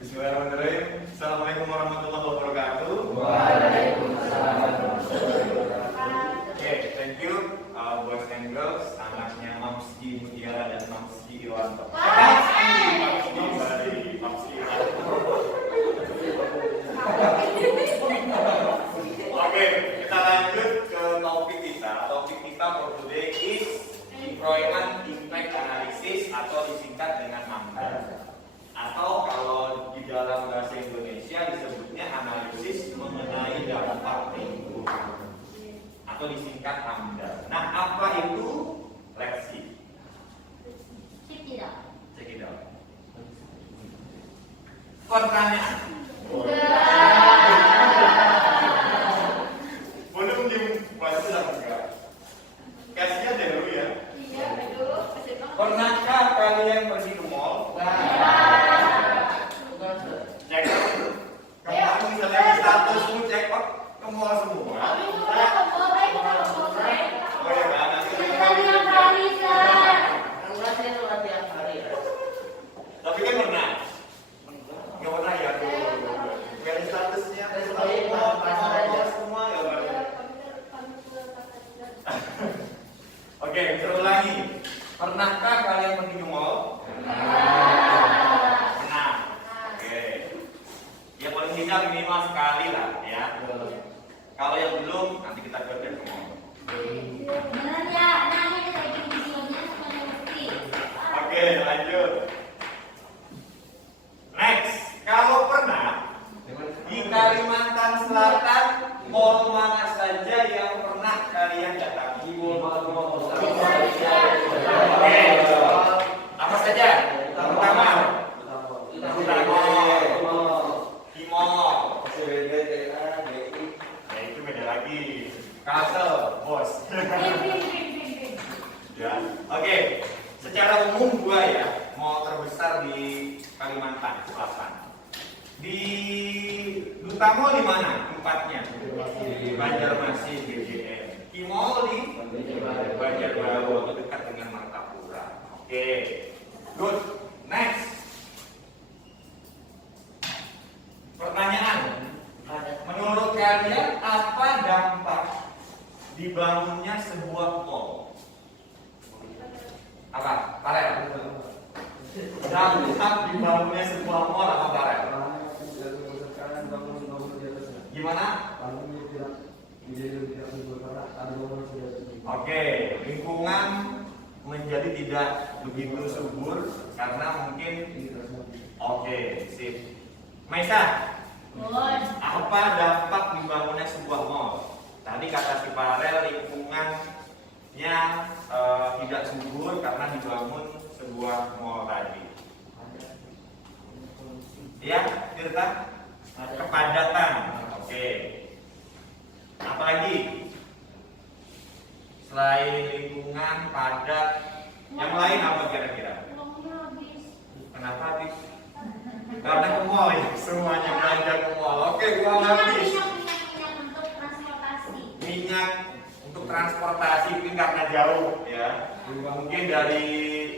Bismillahirrahmanirrahim. Assalamualaikum warahmatullahi wabarakatuh. Waalaikumsalam warahmatullahi wabarakatuh. Oke, thank you boys and girls, anaknya Mamski Mutiara dan Mamski Iwanto. Oke, kita lanjut ke topik kita. Topik kita for today is Employment Impact Analysis atau disingkat dengan AMDA. Atau kalau di dalam bahasa Indonesia disebutnya analisis mengenai dampak lingkungan atau disingkat AMDA. Nah, apa itu? Let's see. Check it out. Pertanyaan. Belum dibaca enggak? Kasihnya dulu ya. Iya, aduh. Pernahkah kalian pergi ke mall? Cek out. Kemarin misalnya di statusmu cek out ke mall semua. Oh ya kan? Tapi kan pernah. Nggak pernah ya? Dari statusnya semua ya berarti. Oke, terus lagi. Pernahkah kalian pergi ke mall? Pernah. Oke. Ya paling tidak minimal sekali lah ya. Kalau yang belum, nanti kita kerja ke mall. Oke, lanjut. Next, kalau pernah di Kalimantan Selatan, mall mana saja yang pernah kalian datangi? Oke, apa saja? Pertama, di mall. Ya itu beda lagi. Kasel, bos. Ya, oke. Secara umum dua ya, mall terbesar di Kalimantan Selatan. Di Duta Mall di mana tempatnya? Di Banjarmasin, BGM. Di Mall di Banjarbaru, dekat dengan Martapura. Oke, good. Next. Pertanyaan. Menurut kalian apa dampak dibangunnya sebuah mall? Apa? Parel? Dampak dibangunnya sebuah mall apa Parel? Gimana? Oke, lingkungan menjadi tidak begitu subur karena mungkin. Oke, sip. Maisa, apa dampak dibangunnya sebuah mall? Tadi kata si Parel lingkungannya tidak subur karena dibangun sebuah mall tadi. Ya, Tirta? Kepadatan. Oke. Apalagi? Selain lingkungan padat, yang lain apa kira-kira? Kenapa habis? Karena ke mall ya, semuanya belanja ke mall. Oke, uang habis. Minyak untuk transportasi mungkin karena jauh ya. Mungkin dari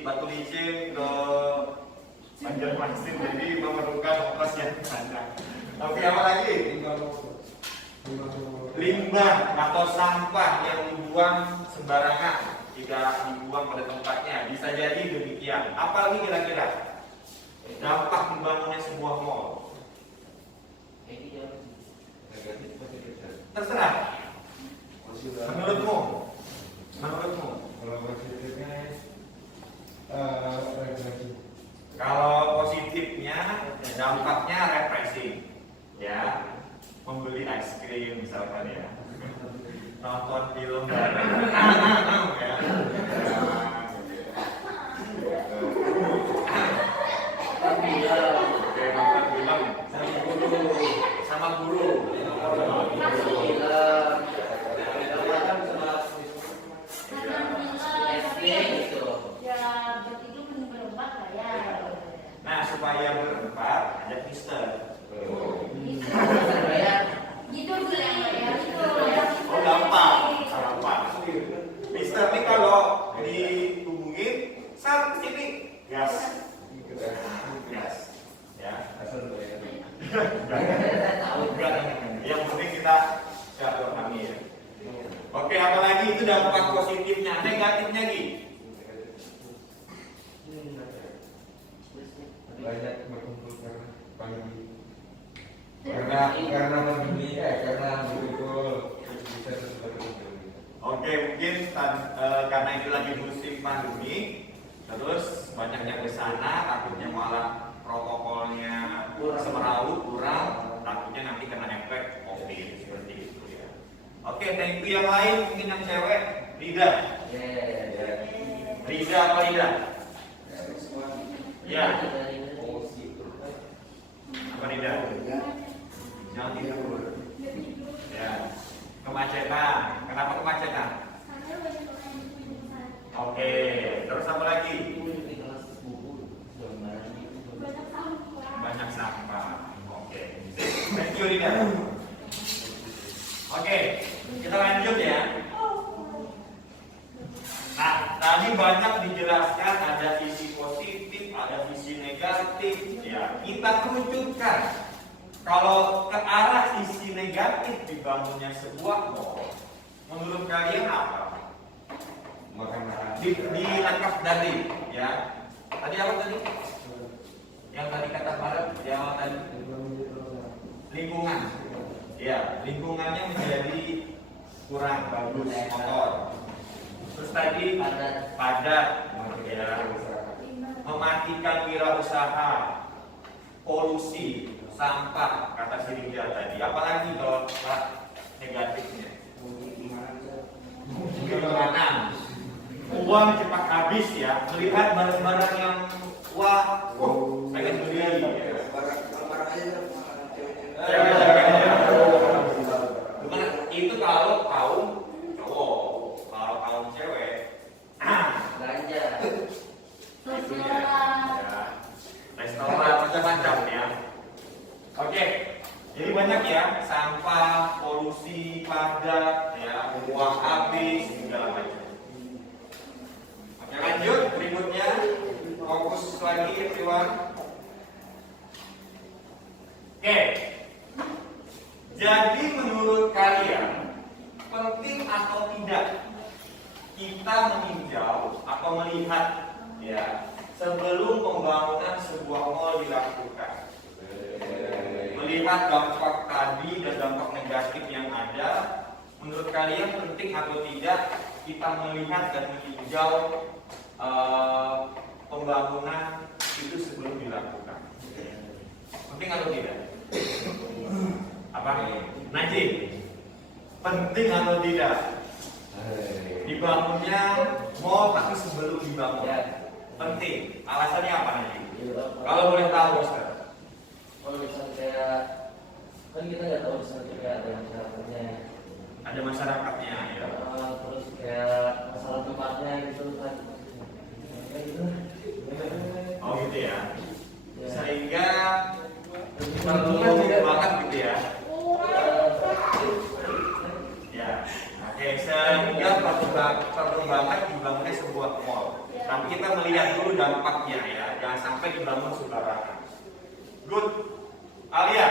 Batu Licin ke Banjarmasin jadi memerlukan ongkos yang banyak. Oke, apa lagi? Limbah atau sampah yang dibuang sembarangan, tidak dibuang pada tempatnya, bisa jadi demikian. Apalagi kira-kira dampak dibangunnya sebuah mall? Terserah. Menurutmu? Kalau positifnya dampaknya represi, ya, membeli es krim misalkan ya, nonton film bareng, ya. Oke, nonton film sama guru. Nah, supaya berempat ajak Mister. Oh, gampang. Mister nih kalau dihubungin, sini gas. Ya. Bukan. Yang penting kita silaturahmi ya. Oke, apalagi itu dampak positifnya, negatifnya Gi. Banyak berkumpul karena pagi. Karena begini karena betul bisa berkumpul. Oke, mungkin karena itu lagi musim pandemi, terus banyak yang ke sana, takutnya malah protokolnya semeraut, kurang, takutnya nanti kena efek COVID seperti itu ya. Oke, thank you. Yang lain mungkin yang cewek, Rida. Rida apa Rida? Ya. Apa Rida? Jangan tidur. Ya. Kemacetan. Kenapa kemacetan? Oke. Terus apa lagi? Banyak sampah. Oke. Thank you Rida. Oke. Kita lanjut ya. Nah, tadi banyak dijelaskan ada sisi positif, ada sisi negatif. Ya, kita kerucutkan. Kalau ke arah sisi negatif dibangunnya sebuah mall, menurut kalian apa? Ditangkap dari, ya. Tadi apa tadi? Yang tadi kata Barat, yang tadi lingkungan. Ya, lingkungannya menjadi kurang bagus, kotor. Terus tadi padat, ya. Mematikan wirausaha, polusi, sampah, kata si Rinda tadi. Apalagi kalau negatifnya? Kemana? Uang cepat habis ya. Melihat barang-barang yang wah, pengen beli. Bukan itu kalau kaum cowok, kalau kaum cewek, Belanja. restoran macam-macam ya. Oke, jadi banyak ya, sampah, polusi, padat, ya, uang habis, segala macam. Oke, lanjut berikutnya, fokus lagi everyone. Oke, jadi menurut kalian penting atau tidak kita meninjau atau melihat ya sebelum pembangunan sebuah mall dilakukan? Melihat dampak tadi dan dampak negatif yang ada, menurut kalian penting atau tidak kita melihat dan meninjau pembangunan itu sebelum dilakukan? Penting atau tidak? Apa? Najib, penting atau tidak dibangunnya mall tapi sebelum dibangun? Penting. Alasannya apa Najib? Kalau boleh tahu Ustaz. Kalau misalnya kayak kan kita nggak tahu misalnya kayak ada masyarakatnya, Ada masyarakatnya ya. terus kayak masalah tempatnya gitu kan, kayak gitu. Oh gitu ya. Ya. Sehingga perlu banget gitu ya. Ya. Oke, sehingga perlu banget dibangunnya sebuah mall. Tapi kita melihat dulu dampaknya ya, jangan sampai dibangun sembarangan. Good. Alia,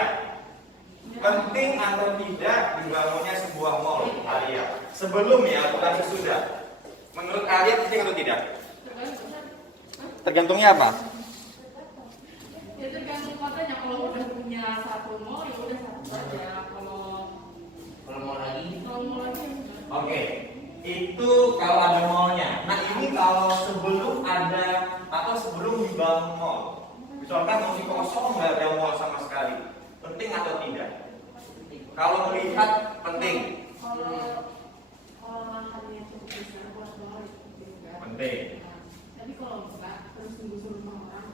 penting atau tidak dibangunnya sebuah mall? Alia, sebelum ya, bukan sesudah. Menurut kalian penting atau tidak? Tergantungnya apa? Ya tergantung kotanya. Kalau udah punya satu mall ya udah satu aja. Kalau mau lagi, Oke, itu kalau ada mallnya. Nah ini kalau sebelum ada atau sebelum dibangun mall, misalkan masih kosong nggak ada mall sama sekali, penting atau tidak? Kalau melihat penting, Kalau lahannya cukup besar buat mall itu juga. penting, Tapi kalau enggak terus nunggu rumah orang,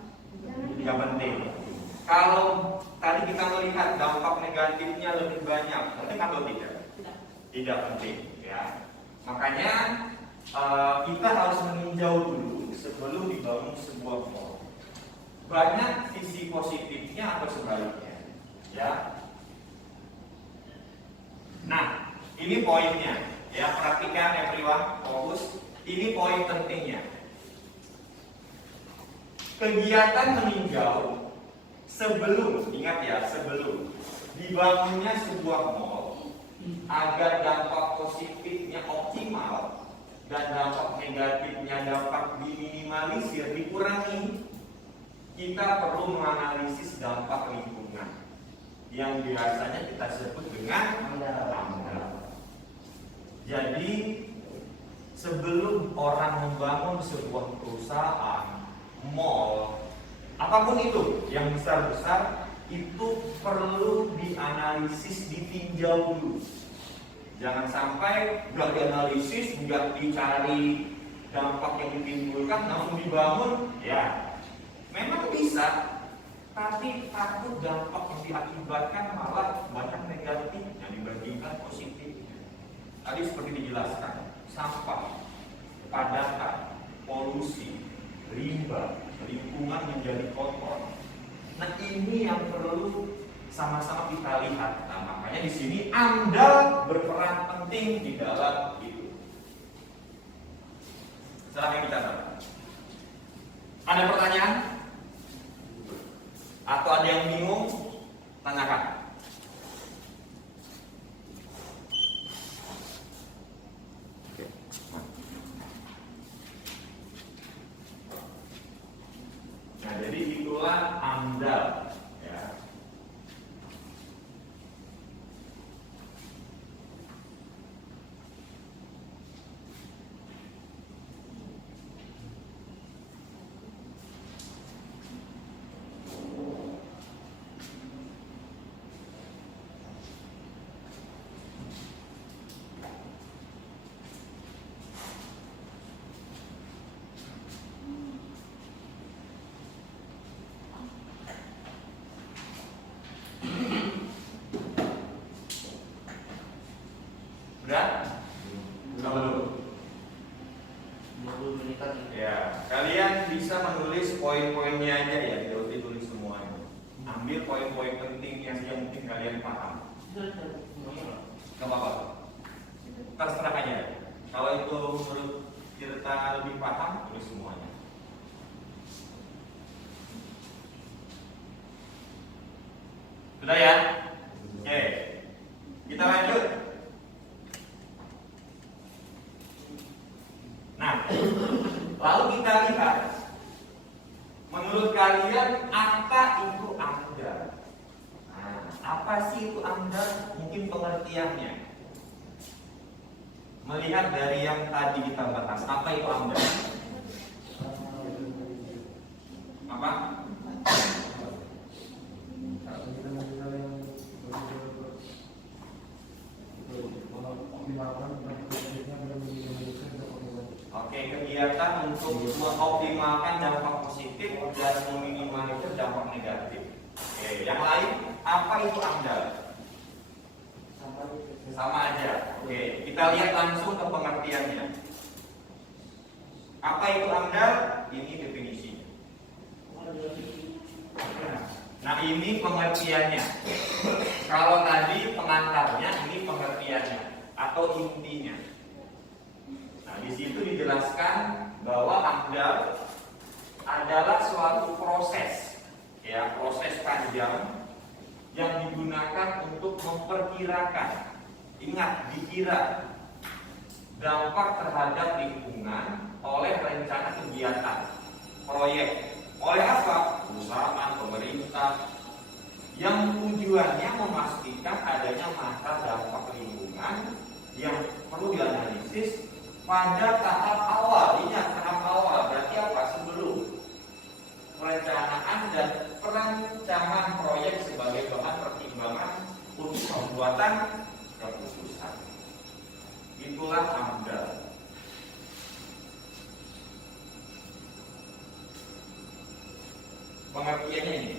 tidak penting. Kalau tadi kita melihat dampak negatifnya lebih banyak, penting atau tidak? Tidak penting, ya. Makanya kita harus meninjau dulu sebelum dibangun sebuah mall. Banyak sisi positifnya atau sebaliknya, ya. Nah, ini poinnya, ya. Perhatikan everyone, fokus. Ini poin pentingnya. Kegiatan meninjau sebelum, ingat ya, sebelum dibangunnya sebuah mall, agar dampak positifnya optimal dan dampak negatifnya dapat diminimalisir, dikurangi, kita perlu menganalisis dampak lingkungan yang biasanya kita sebut dengan AMDAL. Jadi sebelum orang membangun sebuah perusahaan, mall, apapun itu yang besar-besar, itu perlu dianalisis, ditinjau dulu. Jangan sampai nggak dianalisis, nggak dicari dampak yang ditimbulkan, langsung dibangun. Ya, memang bisa, tapi takut dampak yang diakibatkan malah banyak negatifnya dibandingkan positifnya. Tadi seperti dijelaskan, sampah, padatan, polusi, limbah, lingkungan menjadi kotor. Nah, ini yang perlu sama-sama kita lihat. Nah, makanya di sini AMDAL berperan penting di dalam itu. Silahkan dicatat. Ada pertanyaan? Atau ada yang bingung? Tanyakan. Nah, jadi itulah AMDAL. Ya. Udah? Udah belum? Ya, kalian bisa menulis poin-poinnya aja ya, tidak usah ditulis semuanya. Ambil poin-poin penting yang mungkin kalian paham. Gak apa-apa. Terserah aja. Kalau itu menurut kita lebih paham, tulis semuanya. Sudah ya? Oke. Kita lanjut. Nah, lalu kita lihat, menurut kalian apa itu AMDAL? Nah, apa sih itu AMDAL? Mungkin pengertiannya. Melihat dari yang tadi kita bahas, apa itu AMDAL? Apa? Oke, kegiatan untuk mengoptimalkan dampak positif dan meminimalisir dampak negatif. Oke, yang lain, apa itu AMDAL? Sama aja. Oke, kita lihat langsung ke pengertiannya. Apa itu AMDAL? Ini definisinya. Nah, ini pengertiannya. Kalau tadi pengantarnya, ini pengertiannya atau intinya. Nah, di situ dijelaskan bahwa AMDAL adalah suatu proses, ya, proses panjang yang digunakan untuk memperkirakan. Ingat, dikira dampak terhadap lingkungan oleh rencana kegiatan, proyek. Oleh apa? Perusahaan, pemerintah, yang tujuannya memastikan adanya masa dampak lingkungan yang perlu dianalisis pada tahap awal. Ingat, tahap awal berarti apa? Sebelum perencanaan dan perancangan proyek sebagai bahan pertimbangan untuk pembuatan keputusan. Itulah AMDAL. Pengertiannya ini.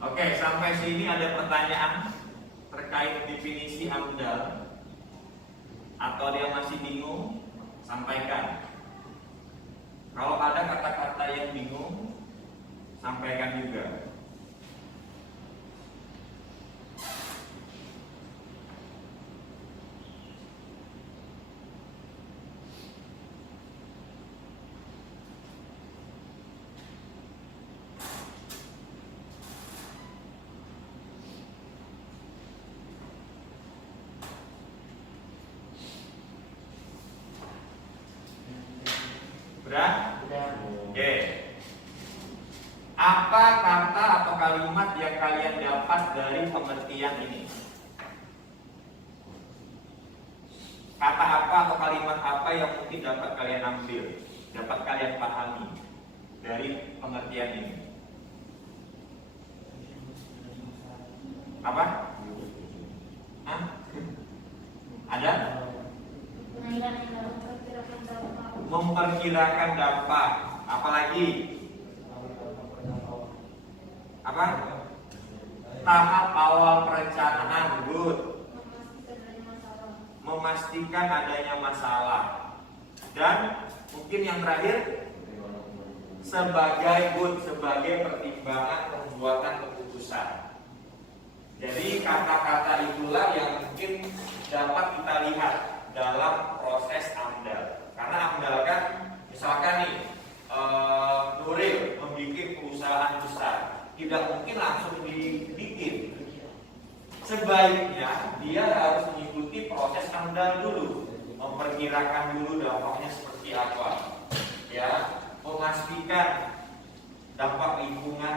Oke, sampai sini ada pertanyaan terkait definisi AMDAL atau dia masih bingung, sampaikan. Kalau ada kata-kata yang bingung, sampaikan juga. Udah? Oke. Apa kata atau kalimat yang kalian dapat dari pengertian ini? Kata apa atau kalimat apa yang mungkin dapat kalian ambil, dapat kalian pahami dari pengertian ini? Apa? Hah? Ada? Memperkirakan dampak. Apalagi? Apa? Tahap awal perencanaan. Good. Memastikan adanya masalah. Dan mungkin yang terakhir, sebagai pertimbangan pembuatan keputusan. Jadi kata-kata itulah yang mungkin dapat kita lihat dalam proses AMDAL. Karena AMDAL kan, misalkan nih, Nuril membuat perusahaan besar, tidak mungkin langsung dibikin. Sebaiknya dia harus mengikuti proses AMDAL dulu, memperkirakan dulu dampaknya seperti apa, ya, memastikan dampak lingkungan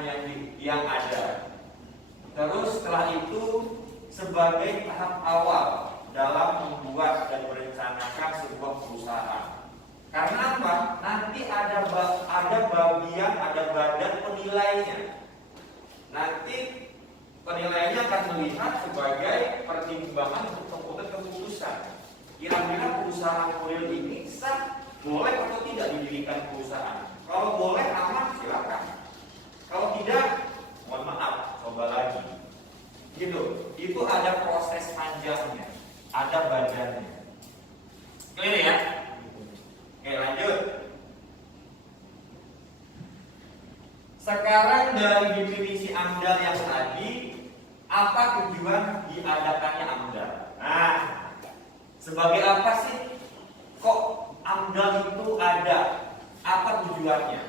yang ada. Terus setelah itu sebagai tahap awal dalam membuat dan merencanakan sebuah perusahaan. Karena apa? Nanti ada badan penilainya. Nanti penilainya akan melihat sebagai pertimbangan untuk membuat keputusan. Kira-kira perusahaan Nuril ini sah, boleh atau tidak didirikan perusahaan? Kalau boleh aman, silakan. Kalau tidak, mohon maaf, coba lagi. Gitu. Itu ada proses panjangnya, ada badannya. Clear ya? Oke, lanjut. Sekarang dari definisi AMDAL yang tadi, apa tujuan diadakannya AMDAL? Nah, sebagai apa sih kok AMDAL itu ada? Apa tujuannya?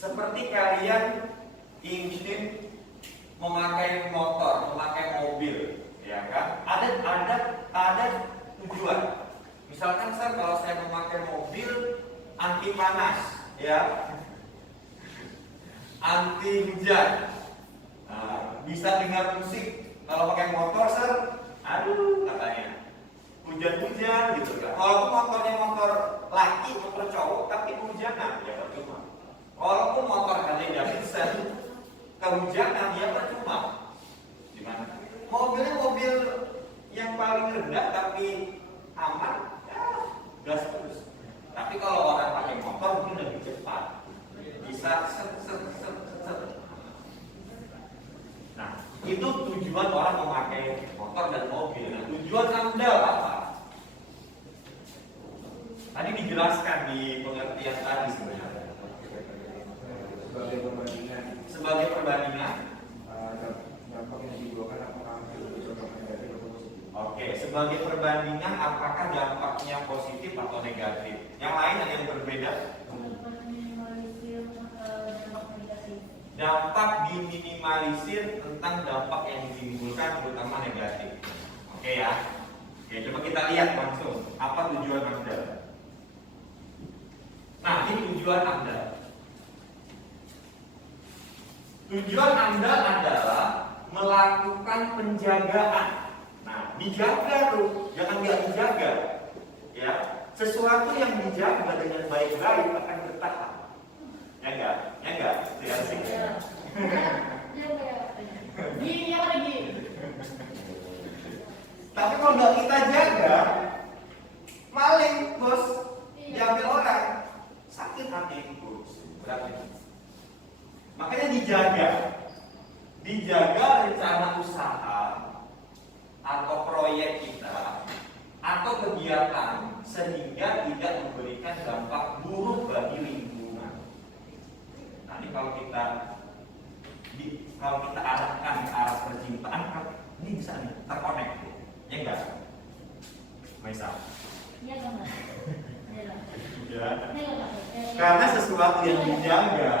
Seperti kalian ingin memakai motor, memakai mobil, ya kan? Ada tujuan. Misalkan kalau saya memakai mobil anti panas, ya, anti hujan, bisa dengar musik. Kalau pakai motor, aduh katanya hujan-hujan gitu kan. Walaupun motornya motor laki, motor cowok, tapi hujanan ya percuma. Walaupun motor Harley Davidson kehujanan ya percuma. Gimana? Mobilnya mobil yang paling rendah tapi aman, ya gas terus. Tapi kalau orang pakai motor mungkin lebih cepat, bisa set. Nah, itu tujuan orang memakai motor dan mobil. Nah, tujuan AMDAL apa? Tadi dijelaskan di pengertian tadi sebenarnya. Sebagai perbandingan. Dampak yang ditimbulkan apakah lebih condong negatif atau positif? Oke, sebagai perbandingan apakah dampaknya positif atau negatif? Yang lain ada yang berbeda? Dampak diminimalisir tentang dampak yang ditimbulkan terutama negatif. Oke ya. Oke, coba kita lihat langsung apa tujuan AMDAL. Nah, ini tujuan AMDAL. Tujuan AMDAL adalah melakukan penjagaan. Nah, dijaga tuh, jangan nggak dijaga. Ya, sesuatu yang dijaga dengan baik-baik akan bertahan. Ya enggak? Ya enggak? Ya sih. Gini apa lagi? Tapi kalau nggak kita jaga, maling bos, diambil orang, sakit hati bos. Berarti. Makanya dijaga rencana usaha atau proyek kita atau kegiatan sehingga tidak memberikan dampak buruk bagi lingkungan. Nanti kalau kita arahkan ke arah percintaan, ini bisa nih terkonek, ya enggak? Misal. Iya kan? Ya. Karena sesuatu yang dijaga,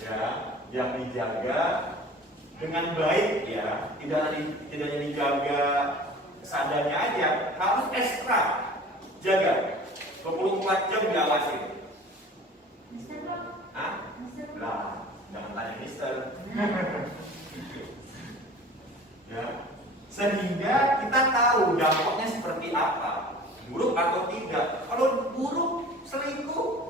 ya, yang dijaga dengan baik, ya, tidak hanya dijaga seadanya aja, harus ekstra jaga. 24 jam diawasi. Hah? Lah, jangan tanya mister. Ya. Sehingga kita tahu dampaknya seperti apa, buruk atau tidak. Kalau buruk, selingkuh,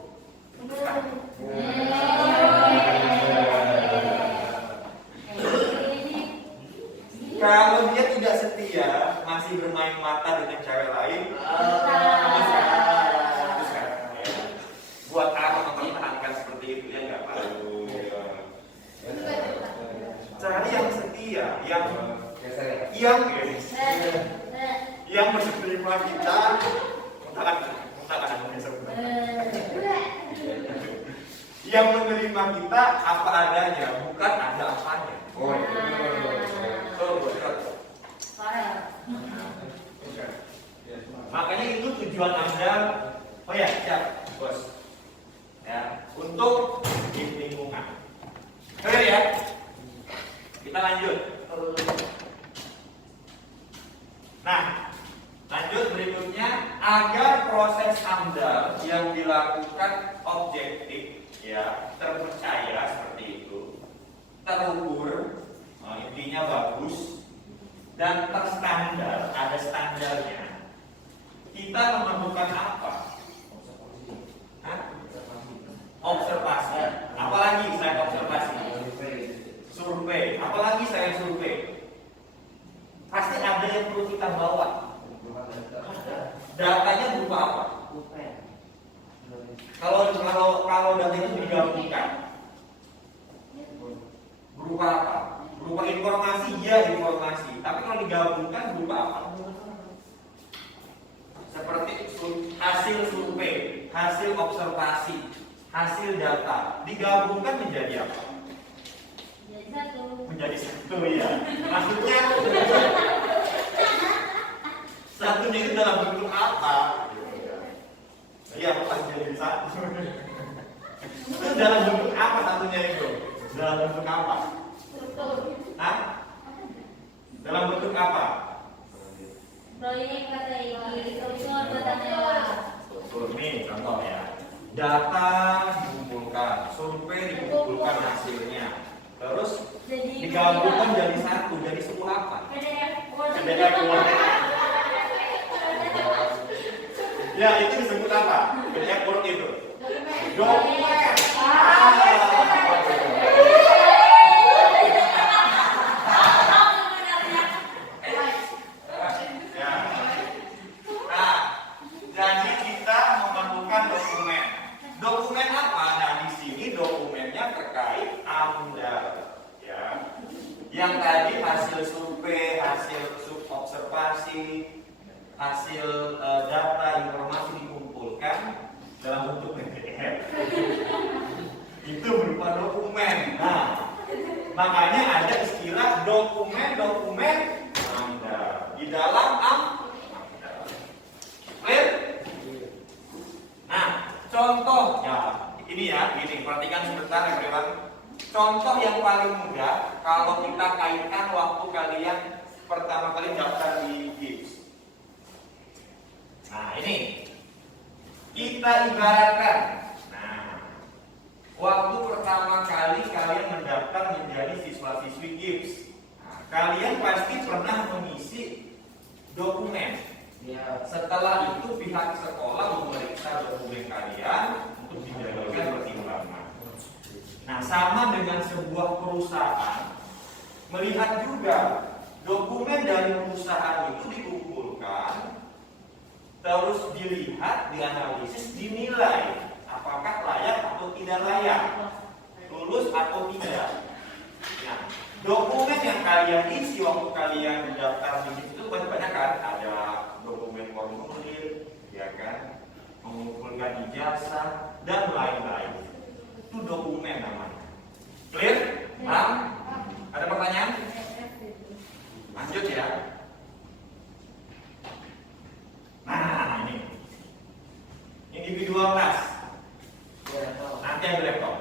kalau dia tidak setia, masih bermain mata dengan cewek lain, buat apa mempertahankan seperti itu, ya nggak perlu. Cari yang setia, yang menerima kita, yang menerima kita apa adanya, bukan ada apanya. Makanya itu tujuan Anda. Oh ya, siap, bos. Ya, untuk lingkungan. Oke ya. Kita lanjut. Nah, lanjut berikutnya, agar proses Anda yang dilakukan objektif, ya, terpercaya seperti itu, terukur, intinya bagus, dan terstandar, ada standarnya. Kita memerlukan apa? Hah? Observasi. Apalagi saya observasi? Survei. Apalagi saya survei? Pasti ada yang perlu kita bawa. Datanya berupa apa? Kalau data itu digabungkan, berupa apa? Berupa informasi, ya informasi. Tapi kalau digabungkan berupa apa? Seperti hasil survei, hasil observasi, hasil data, digabungkan menjadi apa? Menjadi satu, ya. Maksudnya satunya itu dalam bentuk apa? Iya, pas jadi satu. Itu dalam bentuk apa satunya itu? Dalam bentuk apa? Hah? Dalam bentuk apa? Proyek kata ini, Nih contoh ya. Data dikumpulkan, survei dikumpulkan hasilnya, terus digabungkan jadi satu, jadi sebuah apa? PDF Word. Ya, itu disebut apa? PDF Word itu. Dokumen. Jadi kita memerlukan dokumen. Dokumen apa? Nah, di sini dokumennya terkait AMDAL, ya. Yang tadi hasil survei, hasil observasi, hasil data informasi dikumpulkan dalam bentuk PDF. Itu berupa dokumen. Nah, makanya ada istilah dokumen AMDAL di dalam AMDAL. Clear? Nah, contoh ya, ini ya, gini, perhatikan sebentar ya, everyone. Contoh yang paling mudah kalau kita kaitkan waktu kalian pertama kali daftar di GIPS. Nah, ini kita ibaratkan. Nah, waktu pertama kali kalian mendaftar menjadi siswa-siswi GIPS. Nah, kalian pasti pernah mengisi dokumen. Ya, Setelah itu pihak sekolah memeriksa dokumen kalian untuk dijadikan pertimbangan. Nah, sama dengan sebuah perusahaan, melihat juga dokumen dari perusahaan itu dikumpulkan, terus dilihat, dianalisis, dinilai apakah layak atau tidak layak, lulus atau tidak. Nah, dokumen yang kalian isi waktu kalian daftar di situ banyak kan, ada dokumen formulir, ya kan, mengumpulkan ijazah dan lain-lain. Itu dokumen namanya. Clear? Paham? Ada pertanyaan? Lanjut ya. Nah, ini individual class. Nanti ada laptop.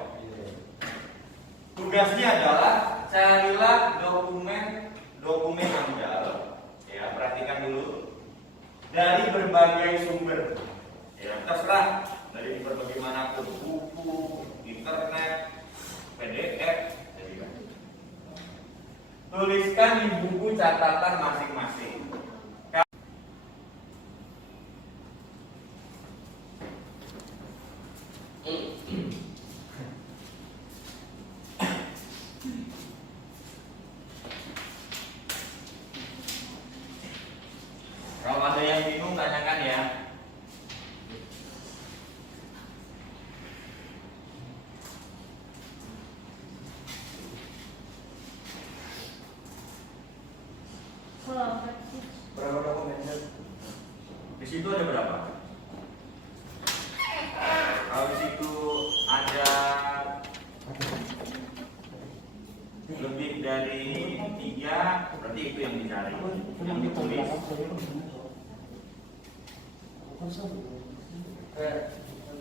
Tugasnya adalah carilah dokumen amdal. Ya, perhatikan dulu dari berbagai sumber. Ya, terserah dari berbagai manapun, buku, internet, PDF, jadi kan. Tuliskan di buku catatan masing-masing. Kalau ada yang bingung tanyakan ya. Berapa dokumennya? Di situ ada berapa? Kalau di situ ada lebih dari 3, berarti itu yang dicari, yang ditulis.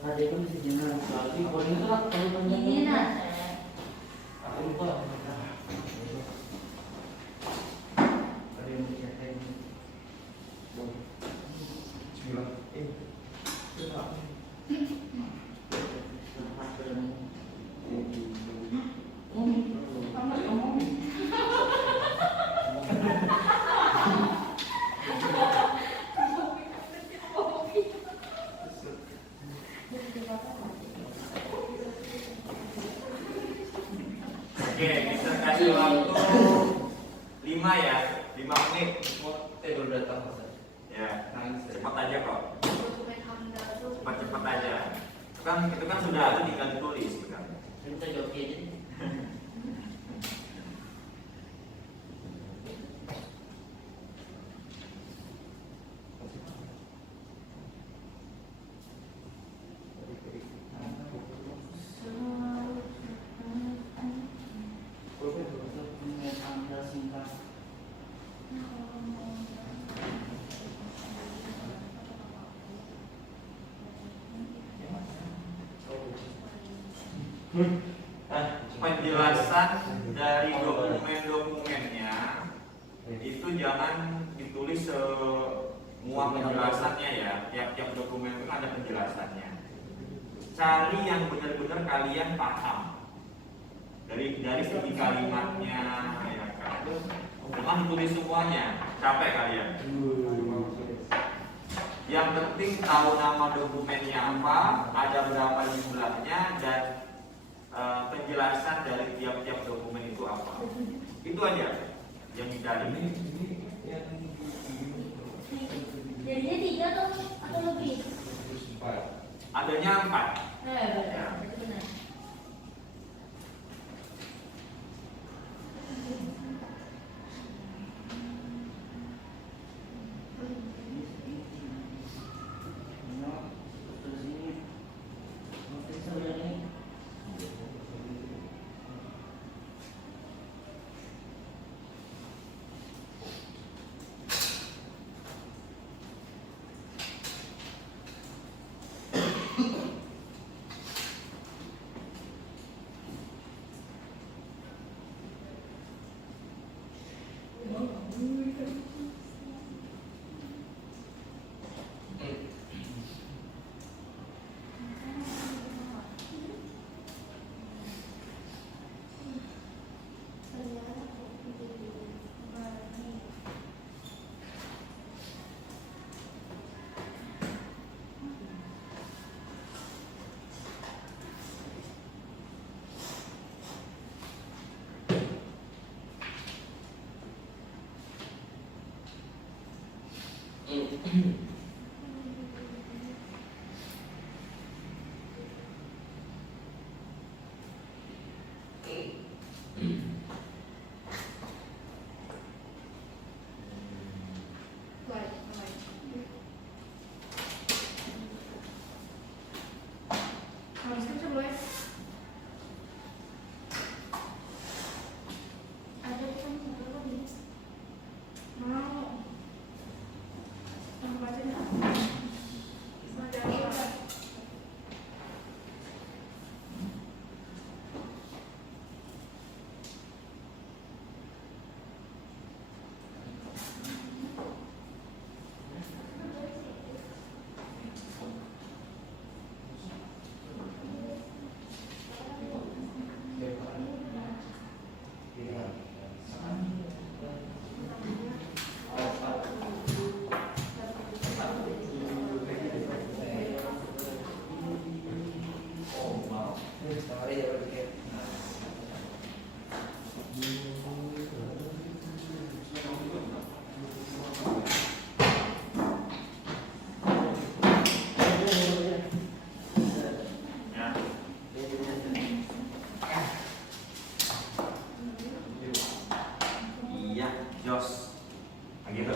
ada itu bisa jangan lagi boleh itu lah kalau panjang Ini nah. aku lupa ada yang dicatain 9. Oke, kita kasih waktu 5 ya, 5 menit. baru datang Ya, nangis cepat aja kok, Dokumen amdal itu cepat aja. Itu kan sudah ada, tinggal ditulis kan. kita joki aja nih. Penjelasan dari dokumen-dokumennya itu jangan ditulis semua penjelasannya ya. Tiap-tiap dokumen itu ada penjelasannya. Cari yang benar-benar kalian paham dari segi kalimatnya, ya kan. Jangan ditulis semuanya, capek kalian. Yang penting tahu nama dokumennya apa, ada berapa jumlahnya, dan penjelasan dari tiap-tiap dokumen itu apa. Itu aja yang dicari. jadinya 3 atau lebih? Adanya 4. Benar, itu benar. Harus kerja boleh. Ada kan mau. Kamu baca nggak? Baca apa? Iya, Jos. Begitu.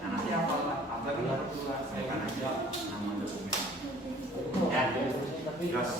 Nah, nanti apa dulu saya kan aja nama dokumen. Ya, Jos.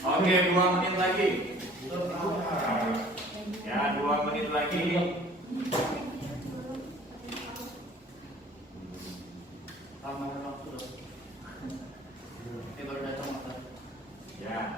Oke, 2 menit lagi. Ya, 2 menit lagi. Ya.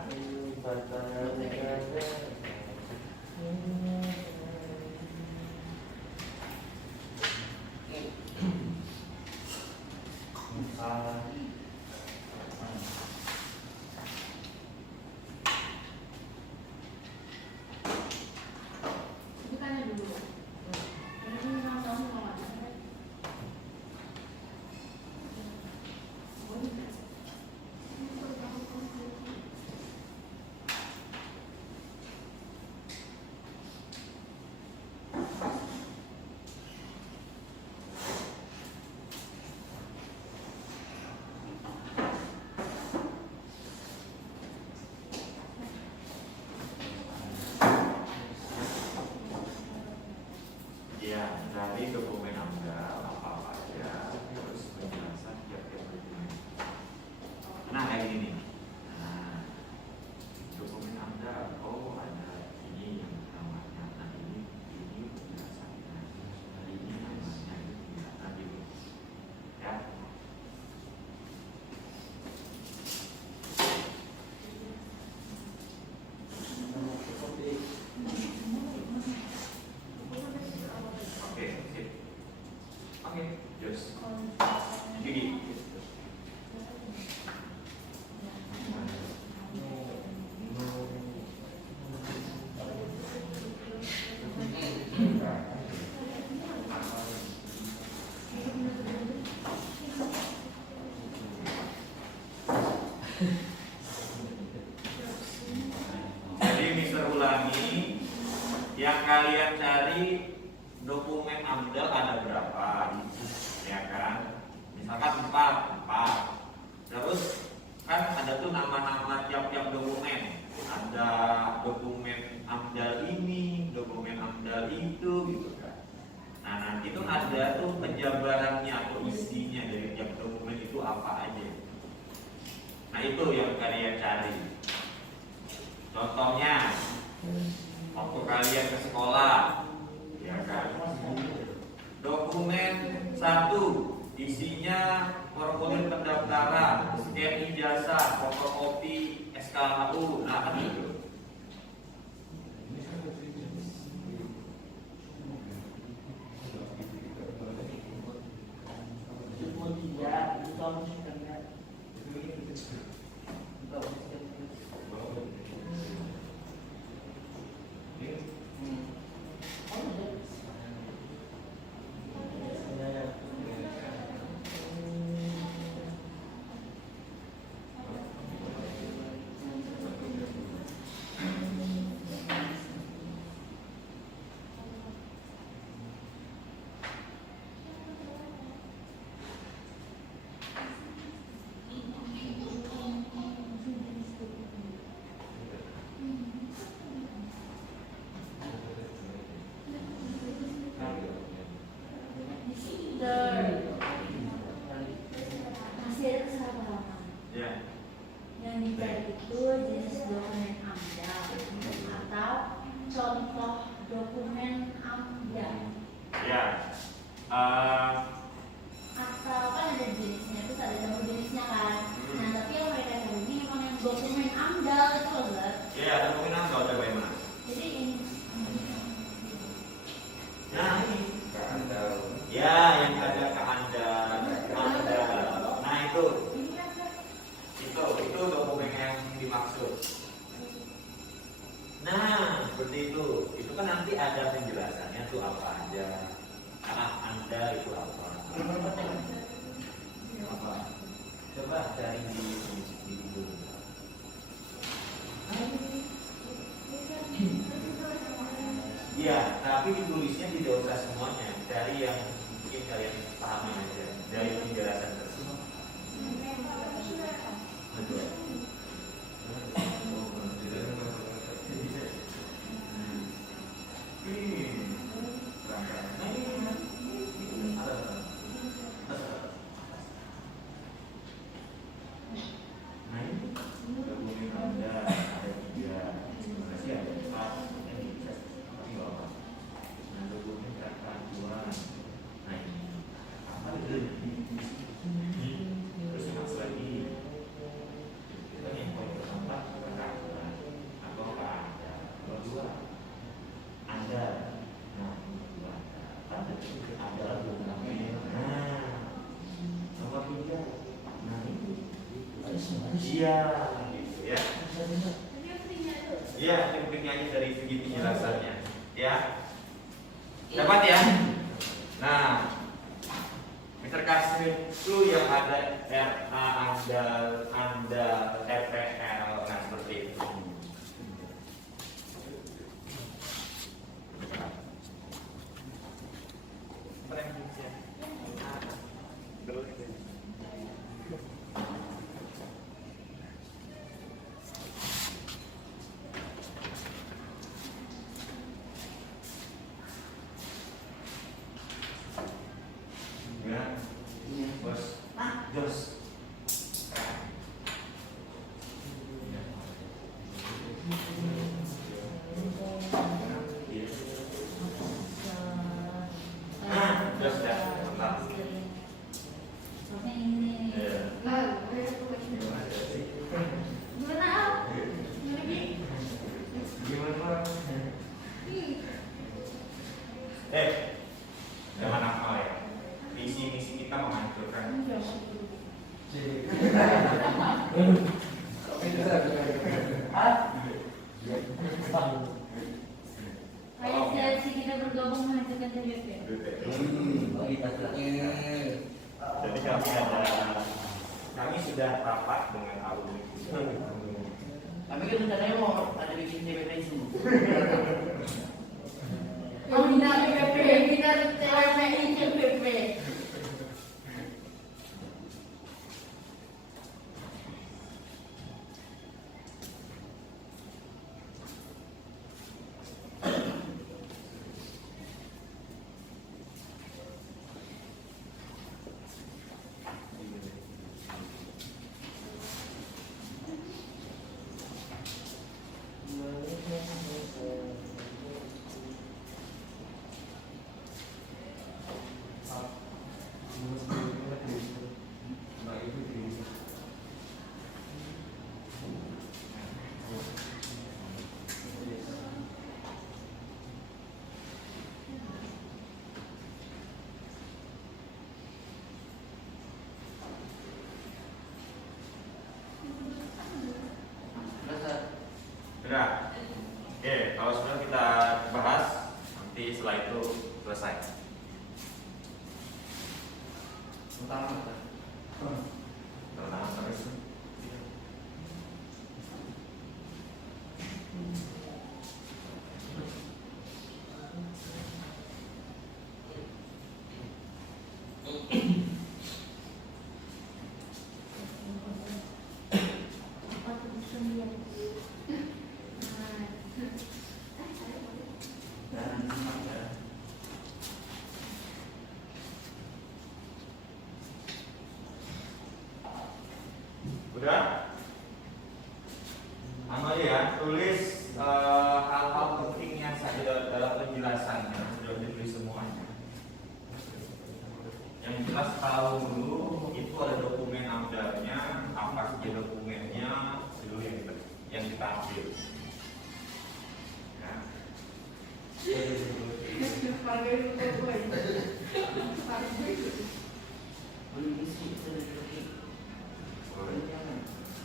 Tanya dulu. Ini kamu mau ada? Ya, dari dokumen AMDAL apa aja, terus penjelasan tiap-tiap dokumen. Nah, kayak gini. Nah, dokumen AMDAL, oh ada ini yang namanya, nah ini penjelasannya, nah ini namanya, nah gitu. Ya. Oke, sip. Oke, Jos. Gigi. Jadi Mister ulangi, yang kalian cari dokumen AMDAL ada berapa, ya kan? Misalkan 4. Terus kan ada tuh nama-nama tiap-tiap dokumen. Nah itu yang kalian cari. Contohnya waktu kalian ke sekolah, ya kan? Dokumen 1 isinya formulir pendaftaran, scan ijazah, fotokopi SKHU, nah kan itu. Masih ada kesalahpahaman. Ya. Yang dicari itu jenis dokumen AMDAL atau contoh dokumen AMDAL. Ya. Atau kan ada jenisnya, terus ada nomor jenisnya kan. Nah tapi yang mereka cari ini memang yang dokumen AMDAL itu loh, Bang. Ya, dokumen apa coba Mas? Jadi ini. Nah, ini. Ya, yang ada ke Anda. Nah, itu dokumen yang dimaksud. Nah, seperti itu. Itu kan nanti ada penjelasannya tuh apa aja. Anda itu apa? Apa? Coba cari di Google. Iya, tapi ditulisnya tidak usah semuanya. Cari yang mungkin kalian pahami aja dari penjelasan tersebut. Betul. Iya, gitu ya. Iya, pentingnya dari segi penjelasannya, ya. Dapat ya? Nah, Mr. Kasih itu yang ada RA, Anda, TPL, nah seperti itu. Jos. Jos dah. Mantap. Soalnya ini. Gimana? Gimana? Jangan apa ya. Misi kita menghancurkan. Kayak si kita bergabung menghancurkan TBP. Jadi kami sudah rapat dengan alumni. Kami kan rencananya mau ada bikin TBP semua. Oh, bina PPP, bina TWPI PPP. Udah? Anu aja ya, tulis hal-hal pentingnya saja dalam penjelasannya, sudah ditulis semuanya. Yang jelas tahu dulu itu ada dokumen amdalnya, apa saja dokumennya, dulu yang kita ambil. Ya.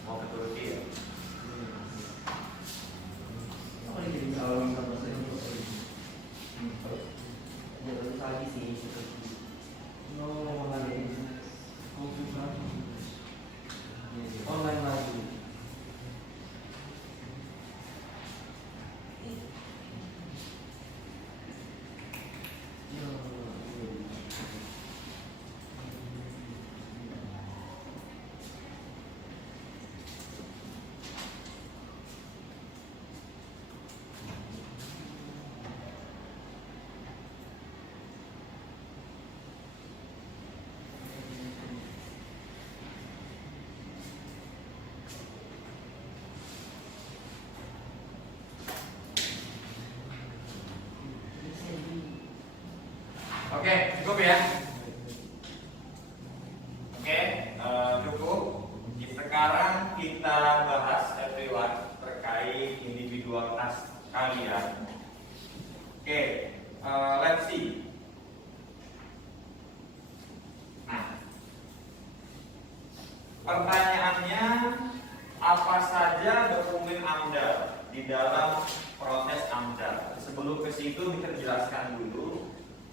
Mau ke Turki ya? Online lagi. Oke, cukup ya. Oke, cukup. Sekarang kita bahas everyone terkait individualitas kalian. Oke, let's see. Nah, pertanyaannya, apa saja dokumen AMDAL di dalam proses AMDAL? Sebelum ke situ kita jelaskan dulu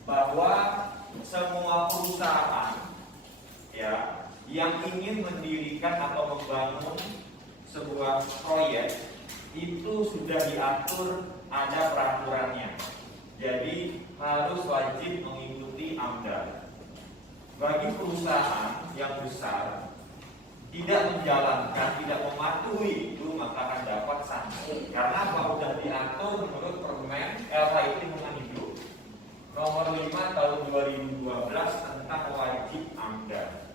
bahwa semua perusahaan ya yang ingin mendirikan atau membangun sebuah proyek itu sudah diatur, ada peraturannya. Jadi harus wajib mengikuti AMDAL. Bagi perusahaan yang besar tidak menjalankan, tidak mematuhi itu, maka akan dapat sanksi. Karena kalau sudah diatur menurut Permen LHI Lingkungan Hidup Nomor 5 tahun 2012 tentang wajib AMDAL.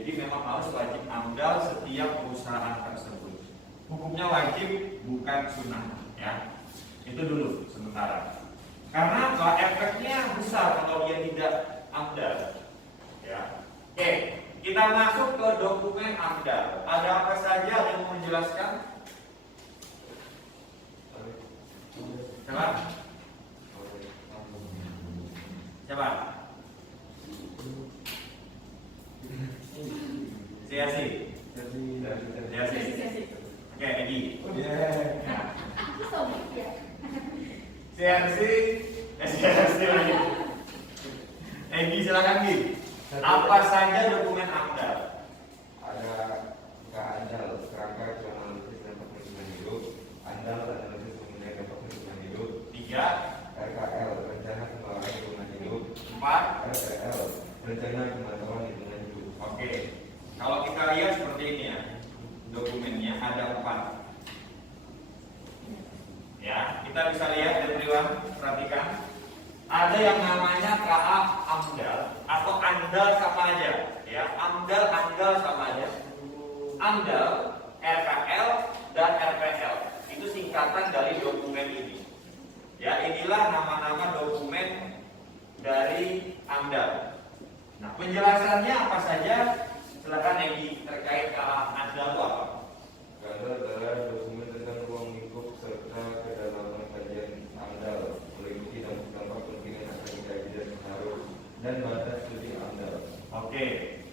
Jadi memang harus wajib AMDAL setiap perusahaan tersebut. Hukumnya wajib, bukan sunnah, ya. Itu dulu sementara. Karena efeknya besar kalau dia tidak AMDAL. Ya. Oke, kita masuk ke dokumen AMDAL. Ada apa saja yang mau menjelaskan? Coba. Coba. Siasi. Oke, Egi. Aku sobek ya. Siasi lagi. Egi, silakan Gi. Apa saja dokumen AMDAL? Ada AMDAL, kerangka analisis dan penghitungan hidup, AMDAL dan analisis penggunaan dan penghitungan hidup. 3, RKL, rencana pengelolaan lingkungan hidup. 4. RPL, rencana pemantauan lingkungan hidup. Oke. Kalau kita lihat seperti ini ya, dokumennya ada 4. Ya, kita bisa lihat everyone, perhatikan. Ada yang namanya KA AMDAL atau AMDAL sama aja, ya. AMDAL sama aja. AMDAL, RKL dan RPL itu singkatan dari dokumen ini. Ya, inilah nama-nama dokumen dari AMDAL. Nah, penjelasannya apa saja? Silakan Egi, terkait KA AMDAL itu apa? AMDAL adalah dokumen tentang ruang lingkup serta kedalaman kajian AMDAL, meliputi dampak pentingnya akan dikaji dan pengaruh dan batas studi AMDAL. Oke,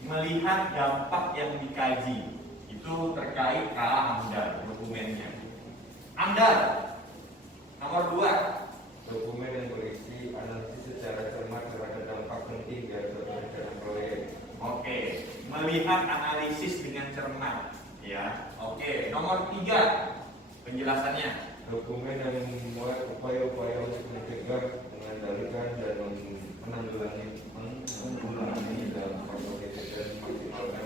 melihat dampak yang dikaji itu terkait KA AMDAL dokumennya. AMDAL nomor 2. Dokumen yang berisi analisis secara cermat terhadap dampak penting dari rencana proyek. Oke, melihat analisis dengan cermat, ya. Oke, nomor 3 penjelasannya. Dokumen yang memuat upaya-upaya untuk mencegah, mengendalikan dan menanggulangi dampak positif dan maksimalkan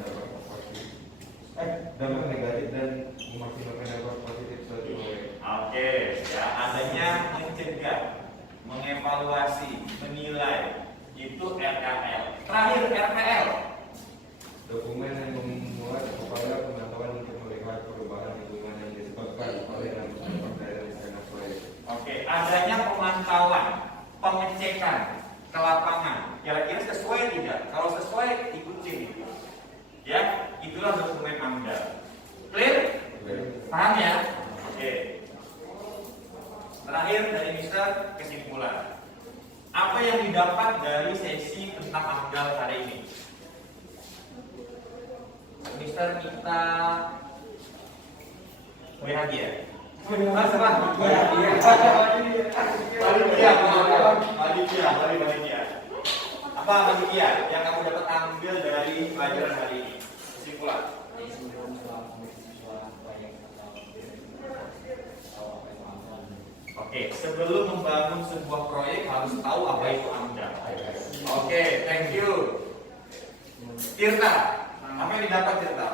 dampak negatif dan memaksimalkan dampak positif suatu proyek. Oke, ya adanya mencegah, mengevaluasi, menilai itu RLL. Terakhir RPL. Dokumen yang memuat upaya pemantauan untuk melihat perubahan lingkungan yang disebabkan oleh dampak dari rencana proyek. Oke, adanya pemantauan, pengecekan ke lapangan. Kira-kira sesuai tidak? Kalau sesuai, ikutin. Ya, itulah dokumen AMDAL. Clear? Paham ya? Oke. Terakhir dari Mister, kesimpulan. Apa yang didapat dari sesi tentang AMDAL hari ini? Mister, kita bahagia. Mas, Panitia. Apa panitia yang kamu dapat ambil dari pelajaran hari ini? Kesimpulan. Oke, sebelum membangun sebuah proyek harus tahu apa itu AMDAL. Oke, thank you. Tirta, apa yang didapat Tirta?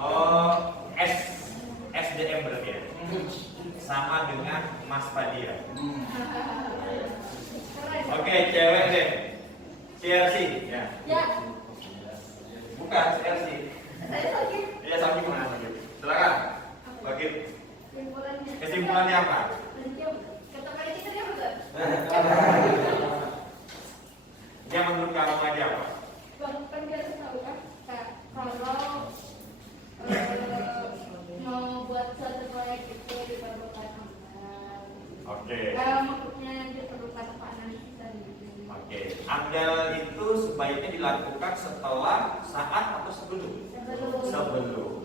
Oh, SDM berarti ya? Sama dengan Mas Fadia. Oke, cewek deh. CRC, ya. Ya, Bukan CRC. saya sakit. Iya, sakit mana sakit? Silakan. Bagi Kesimpulannya. kesimpulannya apa? Kata panitia tadi apa tuh? Yang menurut kamu aja apa? Bang, kan dia harus tahu kan, Kak, kalau mau buat suatu proyek itu diperlukan AMDAL. Oke. Maksudnya diperlukan analisis dan gitu. Oke. AMDAL itu sebaiknya dilakukan setelah, saat, atau sebelum? Sebelum. Sebelum.